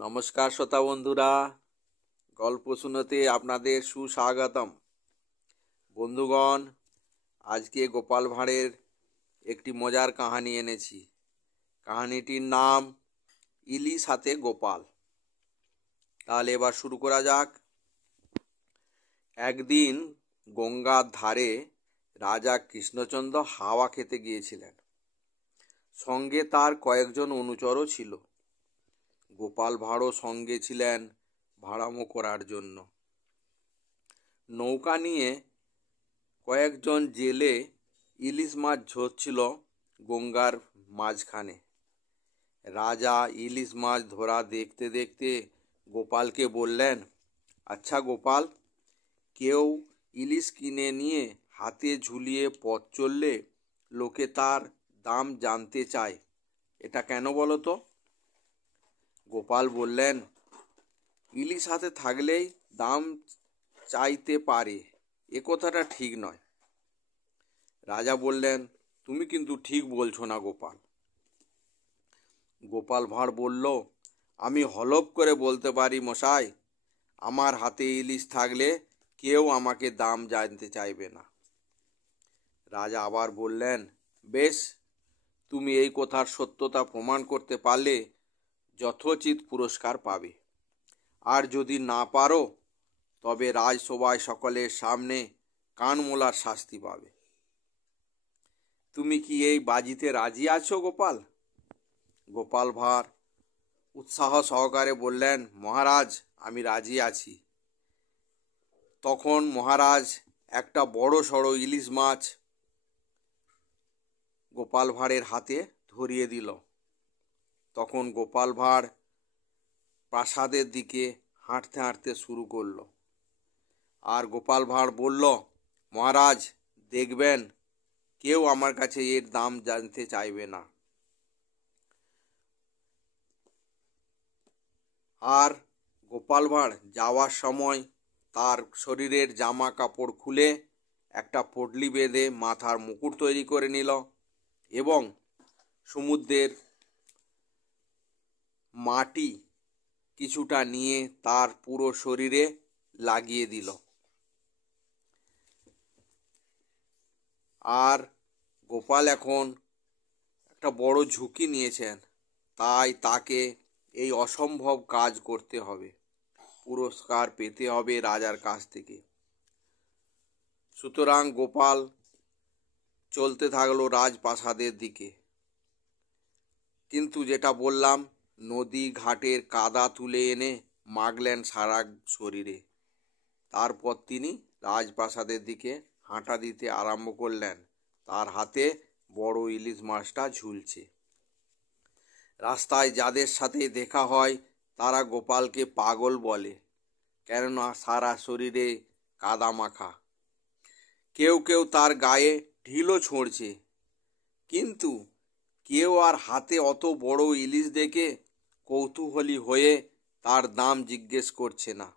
নমস্কার শ্রোতা বন্ধুরা, গল্প শুনতে আপনাদের সুস্বাগতম। বন্ধুগণ, আজকে গোপাল ভাঁড়ের একটি মজার কাহিনী এনেছি। কাহিনীটির নাম ইলিশ হাতে গোপাল। তাহলে এবার শুরু করা যাক। একদিন গঙ্গার ধারে রাজা কৃষ্ণচন্দ্র হাওয়া খেতে গিয়েছিলেন। সঙ্গে তার কয়েকজন অনুচরও ছিল। গোপাল ভাঁড়ও সঙ্গে ছিলেন ভাড়ামো করার জন্য। নৌকা নিয়ে কয়েকজন জেলে ইলিশ মাছ ধরছিল গঙ্গার মাঝখানে। রাজা ইলিশ মাছ ধরা দেখতে দেখতে গোপালকে বললেন, আচ্ছা গোপাল, কেউ ইলিশ কিনে নিয়ে হাতে ঝুলিয়ে পথ চললে লোকে তার দাম জানতে চায়, এটা কেন বলো তো? গোপাল বললেন, ইলিশ হাতে থাকলেই দাম চাইতে পারে, এ কথাটা ঠিক নয়। রাজা বললেন, তুমি কিন্তু ঠিক বলছো না গোপাল। গোপাল ভাঁড় বলল, আমি হলফ করে বলতে পারি মশাই, আমার হাতে ইলিশ থাকলে কেউ আমাকে দাম জানতে চাইবে না। রাজা আবার বললেন, বেশ, তুমি এই কথার সত্যতা প্রমাণ করতে পারলে যথোচিত পুরস্কার পাবে, আর যদি না পারো তবে রাজসভায় সকলের সামনে কানমোলার শাস্তি পাবে। তুমি কি এই বাজিতে রাজি আছো গোপাল? গোপাল ভাঁড় উৎসাহ সহকারে বললেন, মহারাজ, আমি রাজি আছি। তখন মহারাজ একটা বড় সড়ো ইলিশ মাছ গোপাল ভাঁড়ের হাতে ধরিয়ে দিল। তখন গোপাল ভাঁড় প্রাসাদের দিকে হাঁটতে হাঁটতে শুরু করলো। আর গোপাল ভাঁড় বলল, মহারাজ দেখবেন, কেউ আমার কাছে এর দাম জানতে চাইবে না। আর গোপাল ভাঁড় যাওয়ার সময় তার শরীরের জামা কাপড় খুলে একটা পটলি বেঁধে মাথার মুকুট তৈরি করে নিল এবং সমুদ্রের মাটি কিছুটা নিয়ে তার পুরো শরীরে লাগিয়ে দিল। আর গোপাল এখন একটা বড় ঝুঁকি নিয়েছেন, তাই তাকে এই অসম্ভব কাজ করতে হবে, পুরস্কার পেতে হবে রাজার কাছ থেকে। সুতরাং গোপাল চলতে থাকলো রাজপ্রাসাদের দিকে। কিন্তু যেটা বললাম, নদী ঘাটের কাদা তুলে এনে মাখলেন সারা শরীরে। তারপর তিনি রাজপ্রাসাদের দিকে হাঁটা দিতে আরম্ভ করলেন। তার হাতে বড় ইলিশ মাছটা ঝুলছে। রাস্তায় যাদের সাথে দেখা হয় তারা গোপালকে পাগল বলে, কেননা সারা শরীরে কাদা মাখা। কেউ কেউ তার গায়ে ঢিলও ছুঁড়ছে, কিন্তু কেউ আর হাতে অত বড় ইলিশ দেখে কৌতূহলী হয়ে তার দাম জিজ্ঞেস করছে না।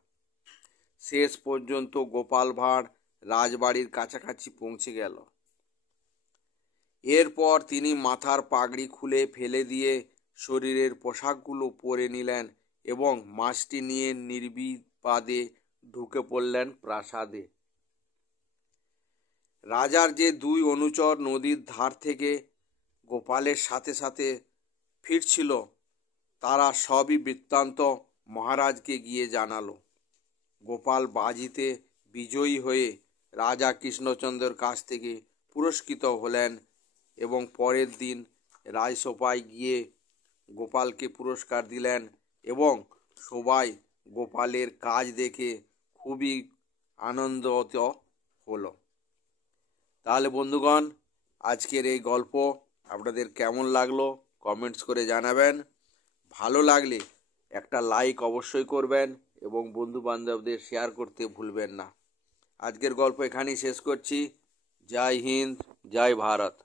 শেষ পর্যন্ত গোপাল ভাঁড় রাজবাড়ির কাছাকাছি পৌঁছে গেল। এরপর তিনি মাথার পাগড়ি খুলে ফেলে দিয়ে শরীরের পোশাকগুলো পরে নিলেন এবং মাছটি নিয়ে নির্বিবাদে ঢুকে পড়লেন প্রাসাদে। রাজার যে দুই অনুচর নদীর ধার থেকে গোপালের সাথে সাথে ফিরছিল, তারা সবই বৃত্তান্ত মহারাজকে গিয়ে জানালো। গোপাল বাজিতে বিজয়ী হয়ে রাজা কৃষ্ণচন্দ্রের কাছ থেকে পুরস্কৃত হলেন এবং পরের দিন রাজসভায় গিয়ে গোপালকে পুরস্কার দিলেন এবং সবাই গোপালের কাজ দেখে খুবই আনন্দিত হলো। তাহলে বন্ধুগণ, আজকের এই গল্প আপনাদের কেমন লাগলো কমেন্টস করে জানাবেন। ভালো লাগলে একটা লাইক অবশ্যই করবেন এবং বন্ধু বান্ধবদের শেয়ার করতে ভুলবেন না। আজকের গল্প এখানেই শেষ করছি। জয় হিন্দ, জয় ভারত।